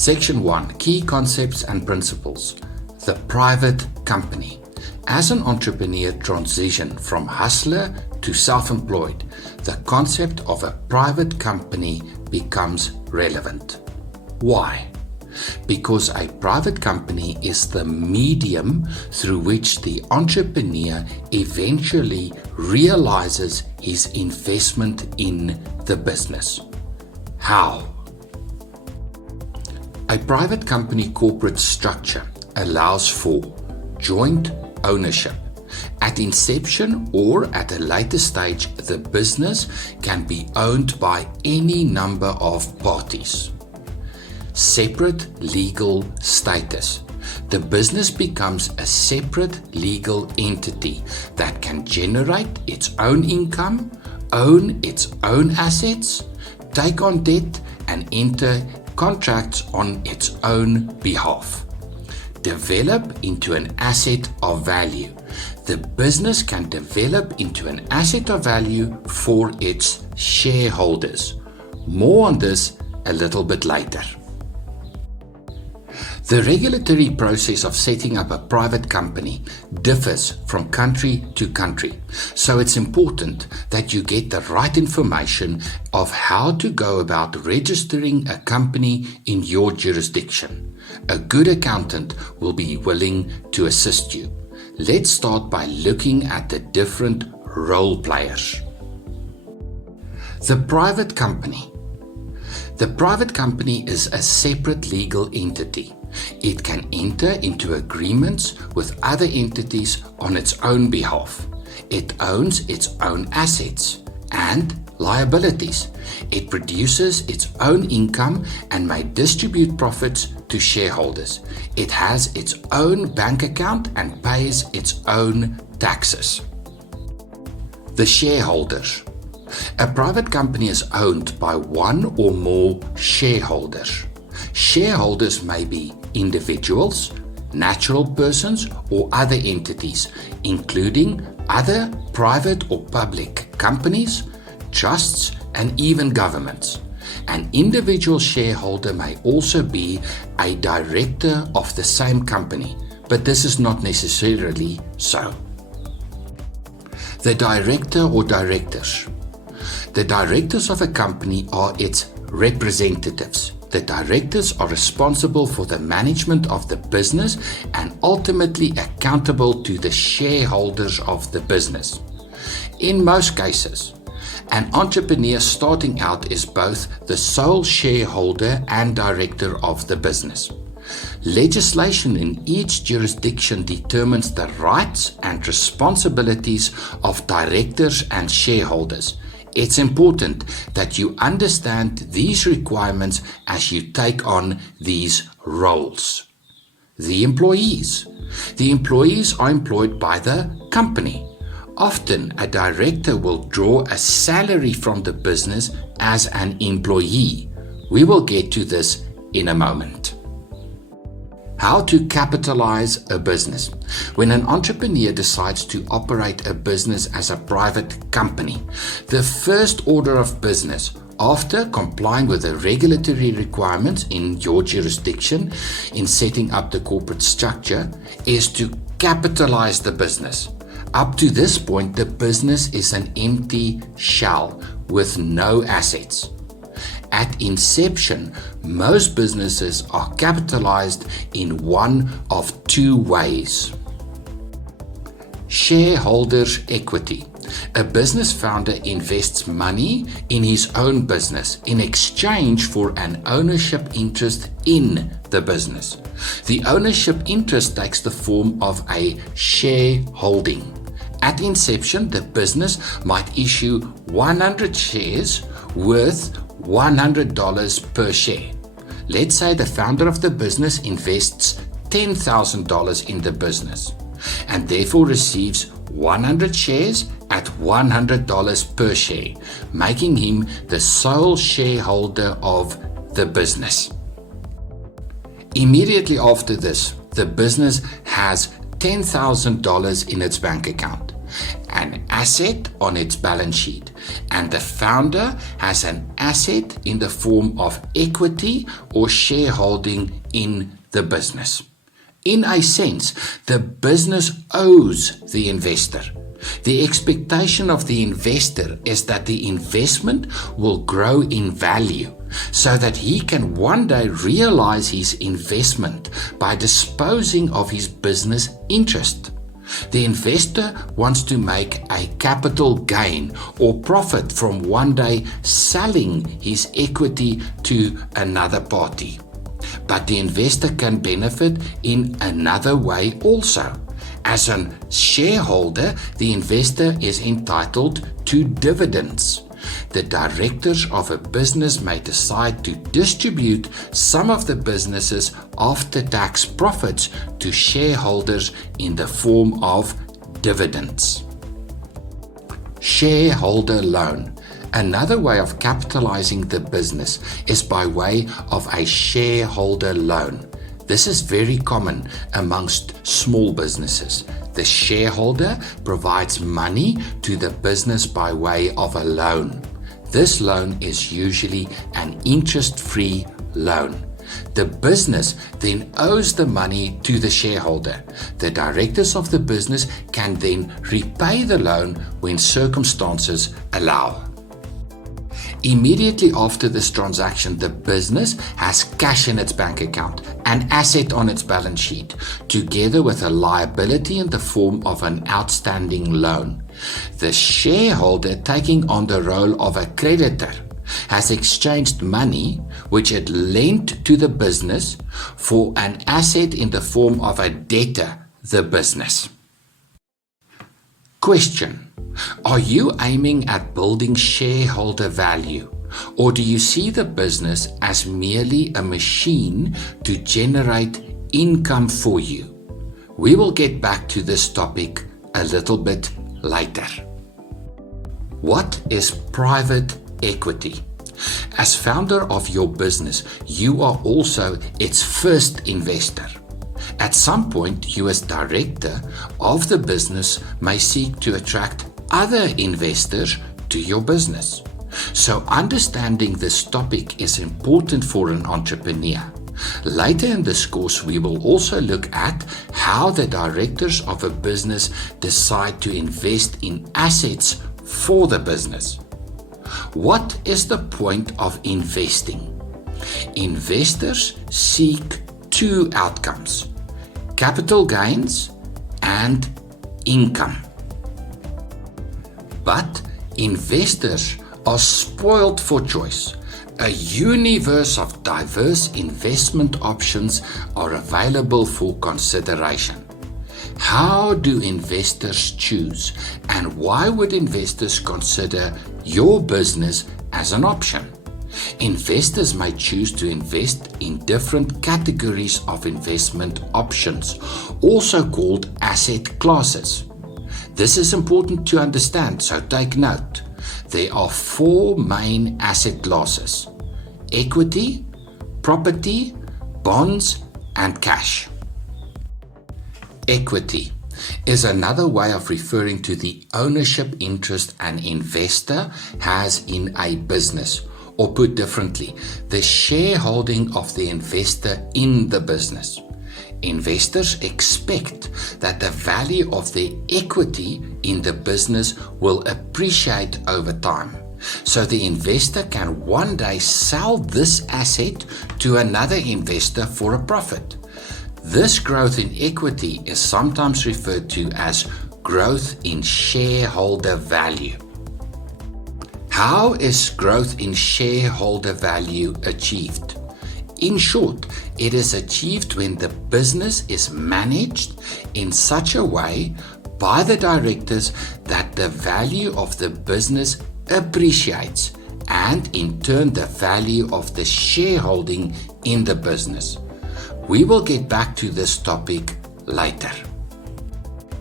Section 1. Key concepts and principles. The private company. As an entrepreneur transition from hustler to self-employed, the concept of a private company becomes relevant. Why? Because a private company is the medium through which the entrepreneur eventually realizes his investment in the business. How? A private company corporate structure allows for joint ownership. At inception or at a later stage, the business can be owned by any number of parties. Separate legal status. The business becomes a separate legal entity that can generate its own income, own its own assets, take on debt, and enter contracts on its own behalf. Develop into an asset of value. The business can develop into an asset of value for its shareholders. More on this a little bit later. The regulatory process of setting up a private company differs from country to country, so it's important that you get the right information of how to go about registering a company in your jurisdiction. A good accountant will be willing to assist you. Let's start by looking at the different role players. The private company. The private company is a separate legal entity. It can enter into agreements with other entities on its own behalf. It owns its own assets and liabilities. It produces its own income and may distribute profits to shareholders. It has its own bank account and pays its own taxes. The shareholders. A private company is owned by one or more shareholders. Shareholders may be individuals, natural persons, or other entities, including other private or public companies, trusts, and even governments. An individual shareholder may also be a director of the same company, but this is not necessarily so. The director or directors. The directors of a company are its representatives. The directors are responsible for the management of the business and ultimately accountable to the shareholders of the business. In most cases, an entrepreneur starting out is both the sole shareholder and director of the business. Legislation in each jurisdiction determines the rights and responsibilities of directors and shareholders. It's important that you understand these requirements as you take on these roles. The employees. The employees are employed by the company. Often, a director will draw a salary from the business as an employee. We will get to this in a moment. How to capitalize a business. When an entrepreneur decides to operate a business as a private company, the first order of business, after complying with the regulatory requirements in your jurisdiction in setting up the corporate structure, is to capitalize the business. Up to this point, the business is an empty shell with no assets. At inception, most businesses are capitalized in one of two ways. Shareholders' equity. A business founder invests money in his own business in exchange for an ownership interest in the business. The ownership interest takes the form of a shareholding. At inception, the business might issue 100 shares worth $100 per share. Let's say the founder of the business invests $10,000 in the business and therefore receives 100 shares at $100 per share, making him the sole shareholder of the business. Immediately after this, the business has $10,000 in its bank account. an asset on its balance sheet, and the founder has an asset in the form of equity or shareholding in the business. In a sense, the business owes the investor. The expectation of the investor is that the investment will grow in value so that he can one day realize his investment by disposing of his business interest. The investor wants to make a capital gain or profit from one day selling his equity to another party. But the investor can benefit in another way also. As a shareholder, the investor is entitled to dividends. The directors of a business may decide to distribute some of the business's after-tax profits to shareholders in the form of dividends. Shareholder loan. Another way of capitalizing the business is by way of a shareholder loan. This is very common amongst small businesses. The shareholder provides money to the business by way of a loan. This loan is usually an interest-free loan. The business then owes the money to the shareholder. The directors of the business can then repay the loan when circumstances allow. Immediately after this transaction, the business has cash in its bank account, an asset on its balance sheet, together with a liability in the form of an outstanding loan. The shareholder, taking on the role of a creditor, has exchanged money which it lent to the business for an asset in the form of a debtor, the business. Question: are you aiming at building shareholder value, or do you see the business as merely a machine to generate income for you? We will get back to this topic a little bit later. What is private equity? As founder of your business, you are also its first investor. At some point, you as director of the business may seek to attract other investors to your business. So understanding this topic is important for an entrepreneur. Later in this course, we will also look at how the directors of a business decide to invest in assets for the business. What is the point of investing? Investors seek two outcomes: capital gains and income. But investors are spoiled for choice. A universe of diverse investment options are available for consideration. How do investors choose, and why would investors consider your business as an option? Investors may choose to invest in different categories of investment options, also called asset classes. This is important to understand, so take note. There are four main asset classes: equity, property, bonds, and cash. Equity is another way of referring to the ownership interest an investor has in a business, or put differently, the shareholding of the investor in the business. Investors expect that the value of their equity in the business will appreciate over time, so the investor can one day sell this asset to another investor for a profit. This growth in equity is sometimes referred to as growth in shareholder value. How is growth in shareholder value achieved? In short, it is achieved when the business is managed in such a way by the directors that the value of the business appreciates, and in turn the value of the shareholding in the business. We will get back to this topic later.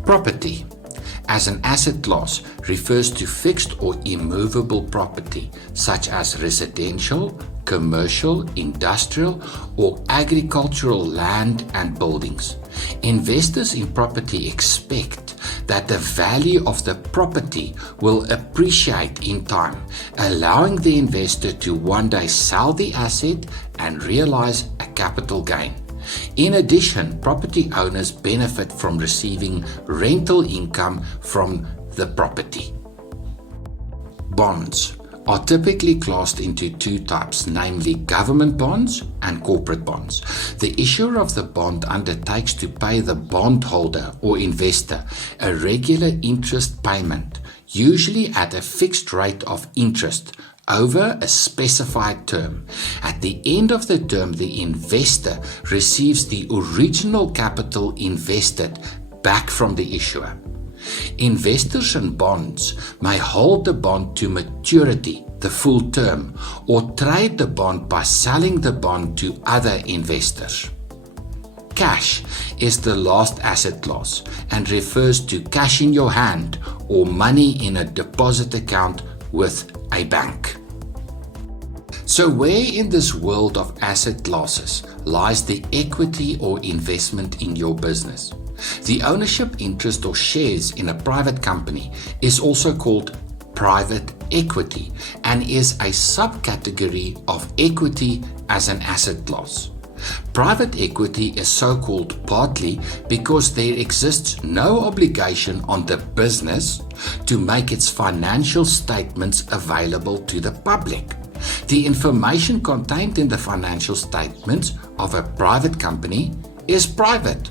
Property. as an asset class refers to fixed or immovable property, such as residential, commercial, industrial, or agricultural land and buildings. Investors in property expect that the value of the property will appreciate in time, allowing the investor to one day sell the asset and realize a capital gain. In addition, property owners benefit from receiving rental income from the property. Bonds are typically classed into two types, namely government bonds and corporate bonds. The issuer of the bond undertakes to pay the bondholder or investor a regular interest payment, usually at a fixed rate of interest over a specified term. At the end of the term, the investor receives the original capital invested back from the issuer. Investors in bonds may hold the bond to maturity, the full term, or trade the bond by selling the bond to other investors. Cash is the last asset class and refers to cash in your hand or money in a deposit account with a bank. So where in this world of asset classes lies the equity or investment in your business? The ownership interest or shares in a private company is also called private equity and is a subcategory of equity as an asset class. Private equity is so called partly because there exists no obligation on the business to make its financial statements available to the public. The information contained in the financial statements of a private company is private.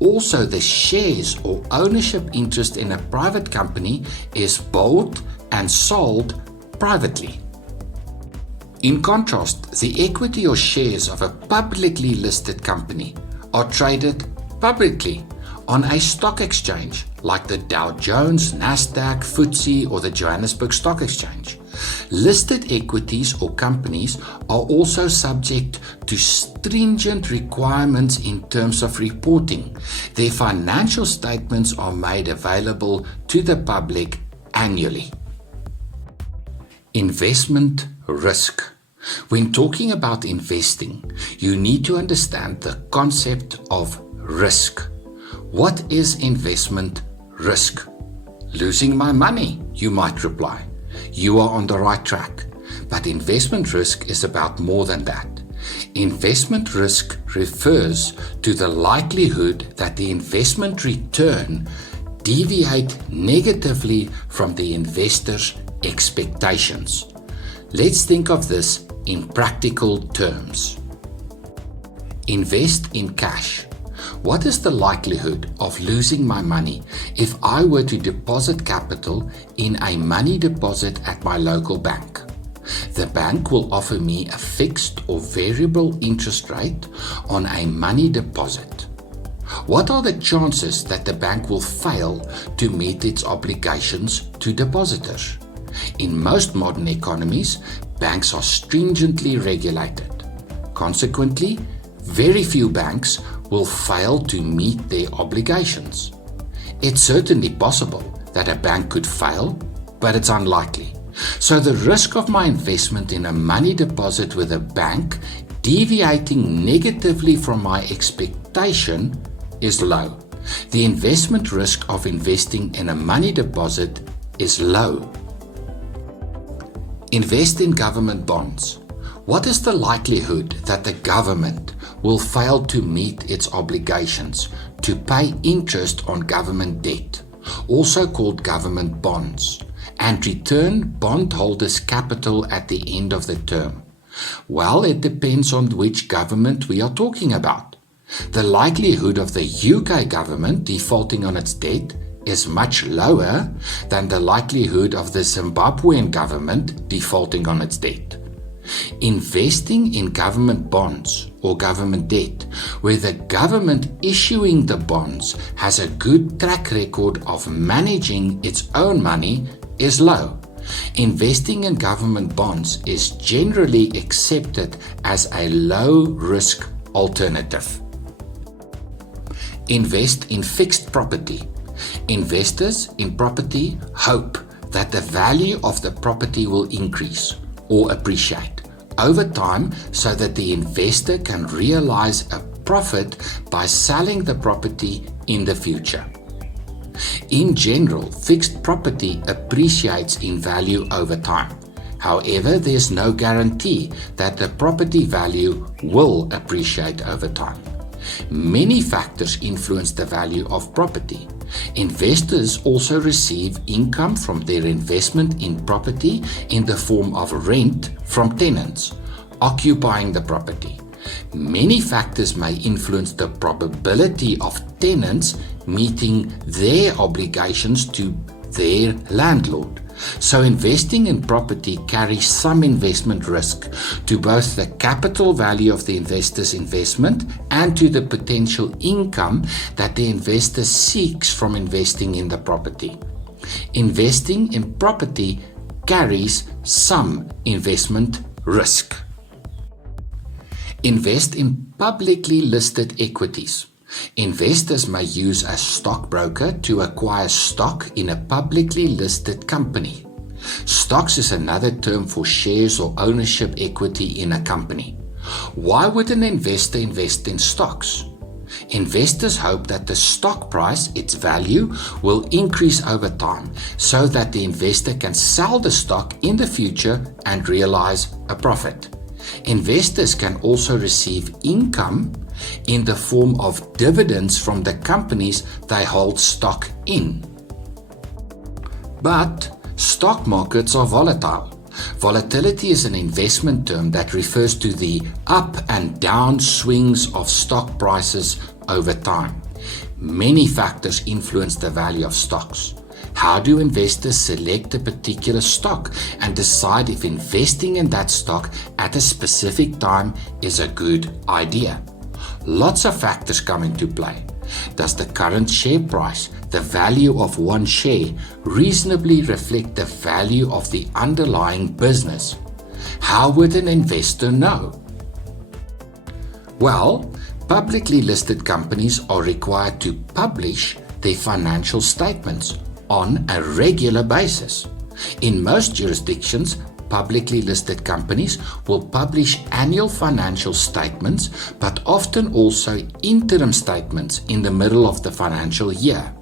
Also, the shares or ownership interest in a private company is bought and sold privately. In contrast, the equity or shares of a publicly listed company are traded publicly on a stock exchange like the Dow Jones, Nasdaq, FTSE, or the Johannesburg Stock Exchange. Listed equities or companies are also subject to stringent requirements in terms of reporting. Their financial statements are made available to the public annually. Investment risk. When talking about investing, you need to understand the concept of risk. What is investment risk? Losing my money, you might reply. You are on the right track, but investment risk is about more than that. Investment risk refers to the likelihood that the investment return deviate negatively from the investor's expectations. Let's think of this in practical terms. Invest in cash. What is the likelihood of losing my money if I were to deposit capital in a money deposit at my local bank? The bank will offer me a fixed or variable interest rate on a money deposit. What are the chances that the bank will fail to meet its obligations to depositors? In most modern economies, banks are stringently regulated. Consequently, very few banks will fail to meet their obligations. It's certainly possible that a bank could fail, but it's unlikely. So the risk of my investment in a money deposit with a bank deviating negatively from my expectation is low. The investment risk of investing in a money deposit is low. Invest in government bonds. What is the likelihood that the government will fail to meet its obligations to pay interest on government debt, also called government bonds, and return bondholders' capital at the end of the term? Well, it depends on which government we are talking about. The likelihood of the UK government defaulting on its debt is much lower than the likelihood of the Zimbabwean government defaulting on its debt. Investing in government bonds or government debt, where the government issuing the bonds has a good track record of managing its own money, is low. Investing in government bonds is generally accepted as a low-risk alternative. Invest in fixed property. Investors in property hope that the value of the property will increase or appreciate over time so that the investor can realize a profit by selling the property in the future. In general, fixed property appreciates in value over time. However, there's no guarantee that the property value will appreciate over time. Many factors influence the value of property. Investors also receive income from their investment in property in the form of rent from tenants occupying the property. Many factors may influence the probability of tenants meeting their obligations to their landlord. So investing in property carries some investment risk to both the capital value of the investor's investment and to the potential income that the investor seeks from investing in the property. Investing in property carries some investment risk. Invest in publicly listed equities. Investors may use a stockbroker to acquire stock in a publicly listed company. Stocks is another term for shares or ownership equity in a company. Why would an investor invest in stocks? Investors hope that the stock price, its value, will increase over time so that the investor can sell the stock in the future and realize a profit. Investors can also receive income in the form of dividends from the companies they hold stock in. But stock markets are volatile. Volatility is an investment term that refers to the up and down swings of stock prices over time. Many factors influence the value of stocks. How do investors select a particular stock and decide if investing in that stock at a specific time is a good idea? Lots of factors come into play. Does the current share price, the value of one share, reasonably reflect the value of the underlying business? How would an investor know? Well, publicly listed companies are required to publish their financial statements on a regular basis. In most jurisdictions, publicly listed companies will publish annual financial statements, but often also interim statements in the middle of the financial year.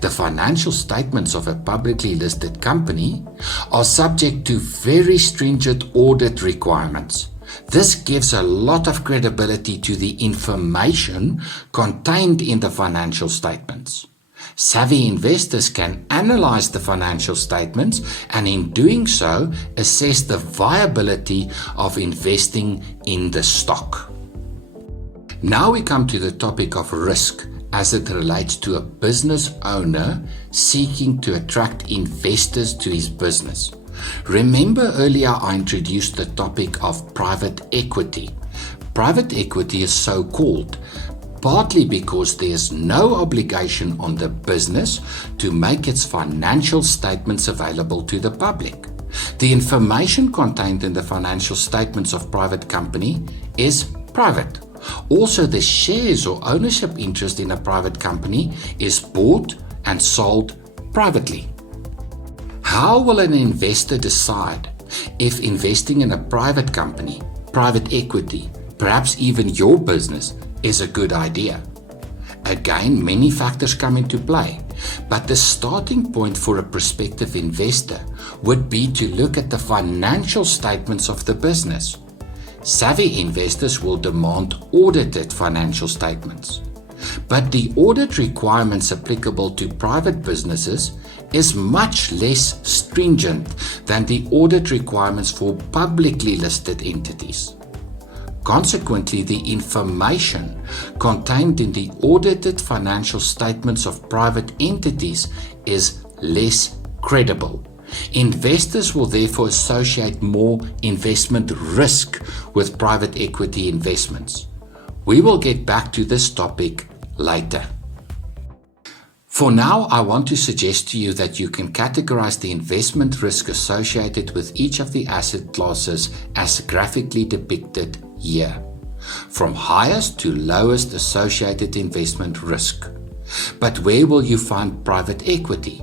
The financial statements of a publicly listed company are subject to very stringent audit requirements. This gives a lot of credibility to the information contained in the financial statements. Savvy investors can analyze the financial statements and in doing so assess the viability of investing in the stock. Now we come to the topic of risk as it relates to a business owner seeking to attract investors to his business. Remember earlier I introduced the topic of private equity. Private equity is so called partly because there is no obligation on the business to make its financial statements available to the public. The information contained in the financial statements of private company is private. Also, the shares or ownership interest in a private company is bought and sold privately. How will an investor decide if investing in a private company, private equity, perhaps even your business, is a good idea? Again, many factors come into play, but the starting point for a prospective investor would be to look at the financial statements of the business. Savvy investors will demand audited financial statements, but the audit requirements applicable to private businesses is much less stringent than the audit requirements for publicly listed entities. Consequently, the information contained in the audited financial statements of private entities is less credible. Investors will therefore associate more investment risk with private equity investments. We will get back to this topic later. For now, I want to suggest to you that you can categorize the investment risk associated with each of the asset classes as graphically depicted here, from highest to lowest associated investment risk. But where will you find private equity?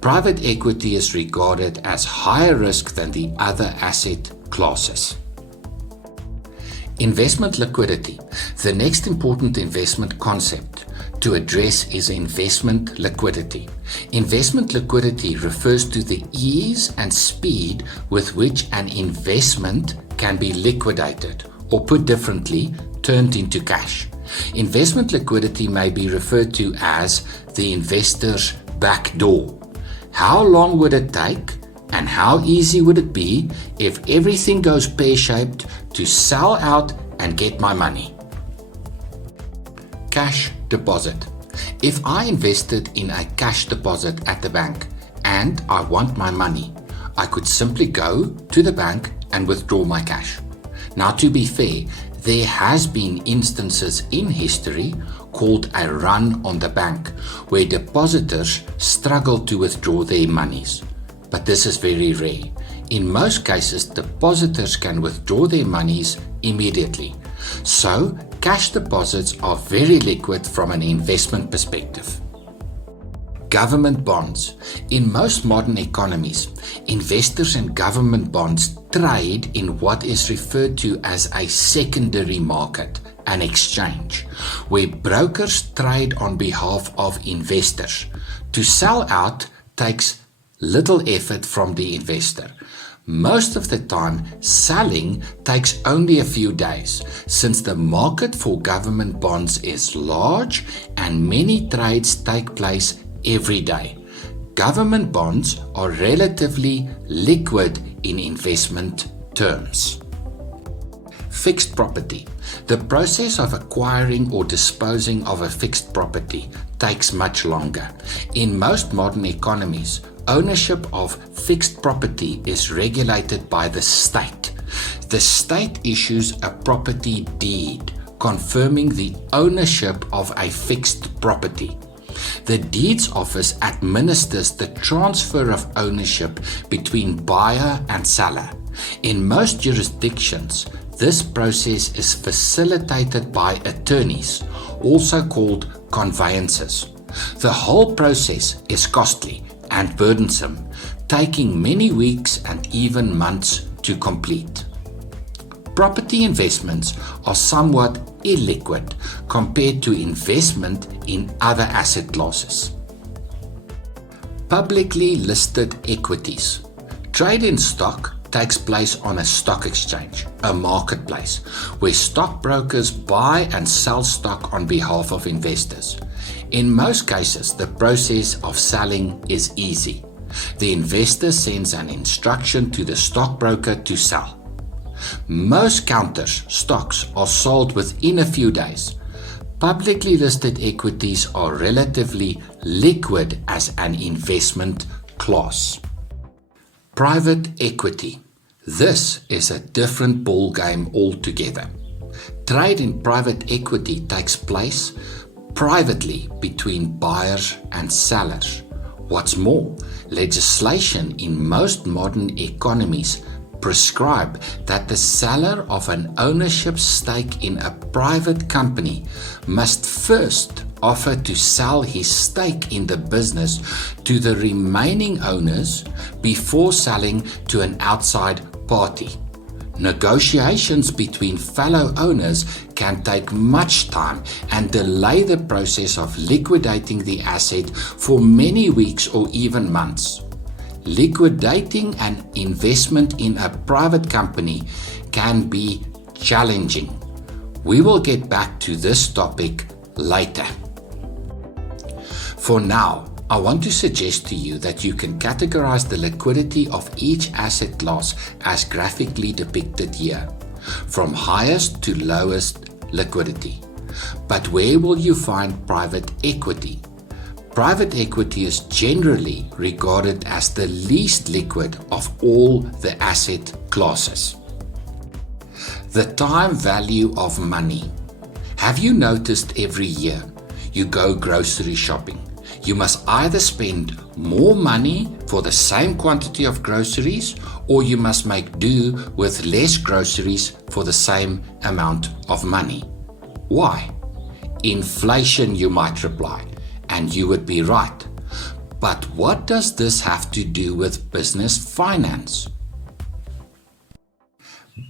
Private equity is regarded as higher risk than the other asset classes. Investment liquidity. The next important investment concept to address is investment liquidity. Investment liquidity refers to the ease and speed with which an investment can be liquidated, or put differently, turned into cash. Investment liquidity may be referred to as the investor's back door. How long would it take and how easy would it be if everything goes pear-shaped to sell out and get my money? Cash deposit. If I invested in a cash deposit at the bank and I want my money, I could simply go to the bank and withdraw my cash. Now, to be fair, there has been instances in history called a run on the bank, where depositors struggle to withdraw their monies. But this is very rare. In most cases, depositors can withdraw their monies immediately. So, cash deposits are very liquid from an investment perspective. Government bonds. In most modern economies, investors and government bonds trade in what is referred to as a secondary market, an exchange, where brokers trade on behalf of investors. To sell out takes little effort from the investor. Most of the time, selling takes only a few days, since the market for government bonds is large and many trades take place every day. Government bonds are relatively liquid in investment terms. Fixed property. The process of acquiring or disposing of a fixed property takes much longer. In most modern economies, ownership of fixed property is regulated by the state. The state issues a property deed confirming the ownership of a fixed property. The Deeds Office administers the transfer of ownership between buyer and seller. In most jurisdictions, this process is facilitated by attorneys, also called conveyancers. The whole process is costly and burdensome, taking many weeks and even months to complete. Property investments are somewhat illiquid compared to investment in other asset classes. Publicly listed equities. Trade in stock takes place on a stock exchange, a marketplace, where stockbrokers buy and sell stock on behalf of investors. In most cases, the process of selling is easy. The investor sends an instruction to the stockbroker to sell. Most counters, stocks, are sold within a few days. Publicly listed equities are relatively liquid as an investment class. Private equity. This is a different ball game altogether. Trade in private equity takes place privately between buyers and sellers. What's more, legislation in most modern economies prescribe that the seller of an ownership stake in a private company must first offer to sell his stake in the business to the remaining owners before selling to an outside party. Negotiations between fellow owners can take much time and delay the process of liquidating the asset for many weeks or even months. Liquidating an investment in a private company can be challenging. We will get back to this topic later. For now, I want to suggest to you that you can categorize the liquidity of each asset class as graphically depicted here, from highest to lowest liquidity. But where will you find private equity? Private equity is generally regarded as the least liquid of all the asset classes. The time value of money. Have you noticed every year you go grocery shopping? You must either spend more money for the same quantity of groceries, or you must make do with less groceries for the same amount of money. Why? Inflation, you might reply. and you would be right. But what does this have to do with business finance?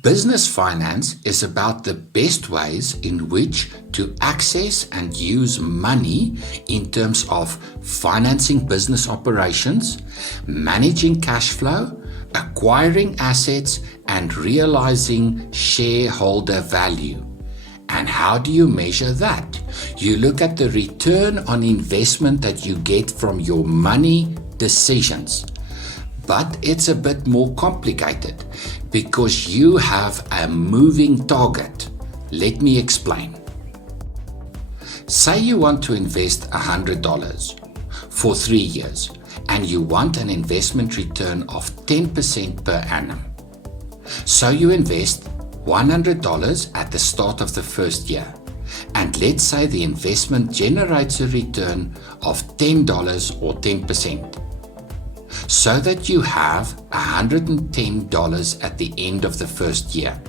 Business finance is about the best ways in which to access and use money in terms of financing business operations, managing cash flow, acquiring assets, and realizing shareholder value. And how do you measure that? You look at the return on investment that you get from your money decisions. But it's a bit more complicated because you have a moving target. Let me explain. Say you want to invest $100 for 3 years and you want an investment return of 10% per annum. So you invest $100 at the start of the first year, and let's say the investment generates a return of $10 or 10%, so that you have $110 at the end of the first year.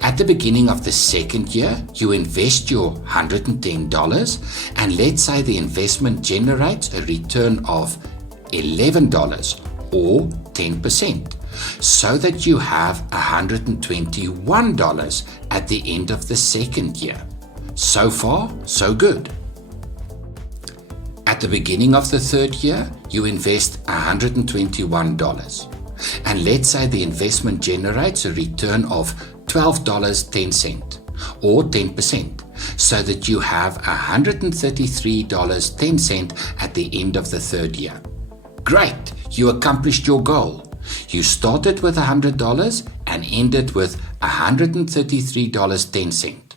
At the beginning of the second year, you invest your $110, and let's say the investment generates a return of $11 or 10%, so that you have $121 at the end of the second year. So far, so good. At the beginning of the third year, you invest $121, and let's say the investment generates a return of $12.10 or 10%, so that you have $133.10 at the end of the third year. Great, you accomplished your goal. You started with $100 and ended with $133.10.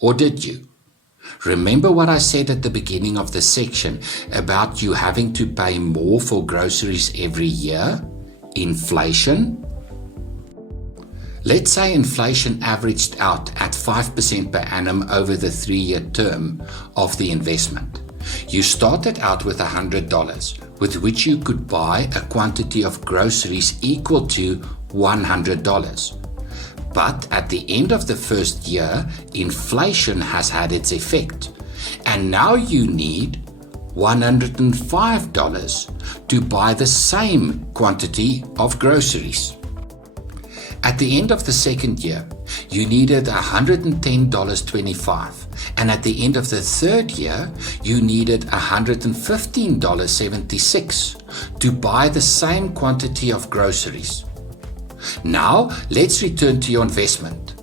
Or did you? Remember what I said at the beginning of the section about you having to pay more for groceries every year? Inflation? Let's say inflation averaged out at 5% per annum over the 3-year term of the investment. You started out with $100, with which you could buy a quantity of groceries equal to $100. But at the end of the first year, inflation has had its effect, and now you need $105 to buy the same quantity of groceries. At the end of the second year, you needed $110.25, and at the end of the third year, you needed $115.76 to buy the same quantity of groceries. Now, let's return to your investment.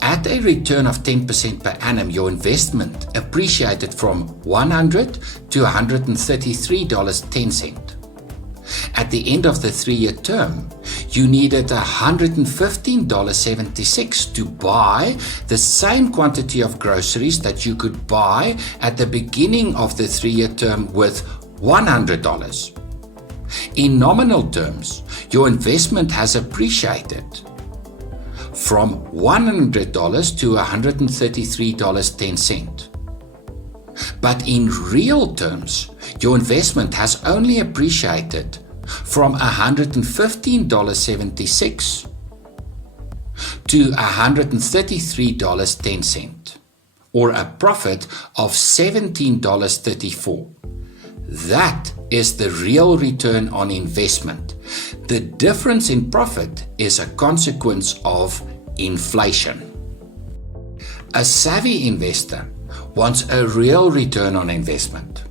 At a return of 10% per annum, your investment appreciated from $100 to $133.10. At the end of the 3-year term, you needed $115.76 to buy the same quantity of groceries that you could buy at the beginning of the 3-year term with $100. In nominal terms, your investment has appreciated from $100 to $133.10. But in real terms, your investment has only appreciated from $115.76 to $133.10, or a profit of $17.34. That is the real return on investment. The difference in profit is a consequence of inflation. A savvy investor wants a real return on investment.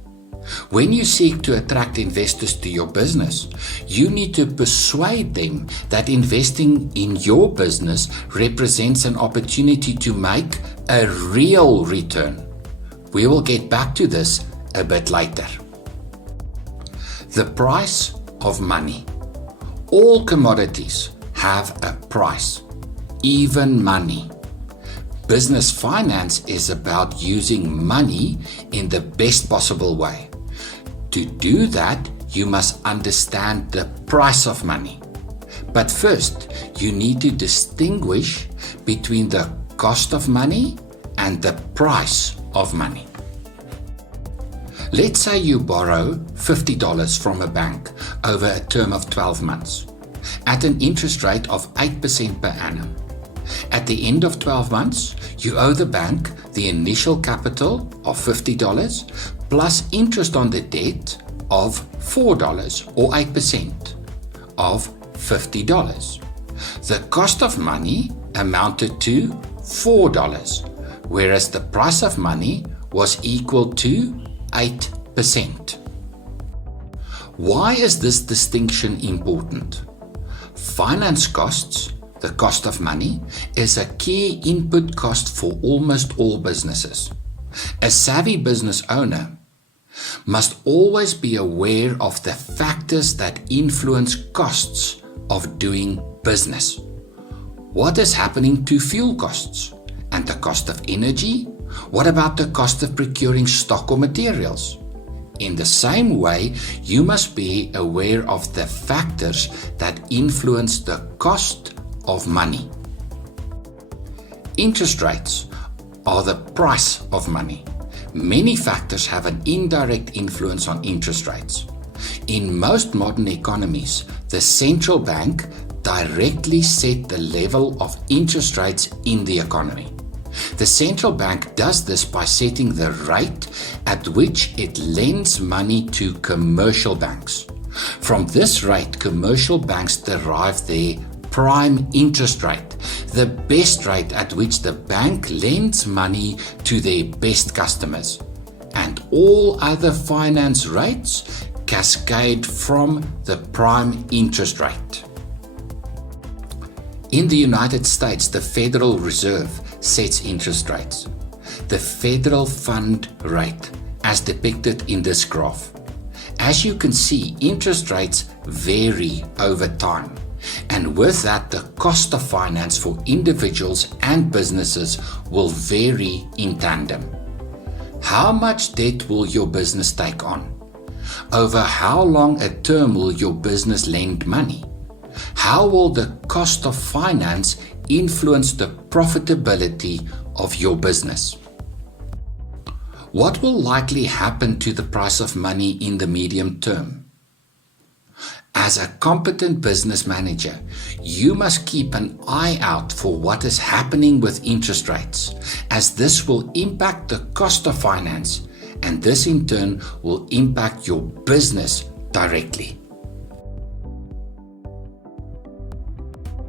When you seek to attract investors to your business, you need to persuade them that investing in your business represents an opportunity to make a real return. We will get back to this a bit later. The price of money. All commodities have a price, even money. Business finance is about using money in the best possible way. To do that, you must understand the price of money. But first, you need to distinguish between the cost of money and the price of money. Let's say you borrow $50 from a bank over a term of 12 months at an interest rate of 8% per annum. At the end of 12 months, you owe the bank the initial capital of $50 plus interest on the debt of $4 or 8% of $50. The cost of money amounted to $4, whereas the price of money was equal to 8%. Why is this distinction important? Finance costs, the cost of money, is a key input cost for almost all businesses. A savvy business owner must always be aware of the factors that influence costs of doing business. What is happening to fuel costs and the cost of energy? What about the cost of procuring stock or materials? In the same way, you must be aware of the factors that influence the cost of money. Interest rates are the price of money. Many factors have an indirect influence on interest rates. In most modern economies, the central bank directly set the level of interest rates in the economy. The central bank does this by setting the rate at which it lends money to commercial banks. From this rate, commercial banks derive their prime interest rate, the best rate at which the bank lends money to their best customers. And all other finance rates cascade from the prime interest rate. In the United States, the Federal Reserve sets interest rates. The federal fund rate, as depicted in this graph. As you can see, interest rates vary over time. And with that, the cost of finance for individuals and businesses will vary in tandem. How much debt will your business take on? Over how long a term will your business lend money? How will the cost of finance influence the profitability of your business? What will likely happen to the price of money in the medium term? As a competent business manager, you must keep an eye out for what is happening with interest rates, as this will impact the cost of finance, and this in turn will impact your business directly.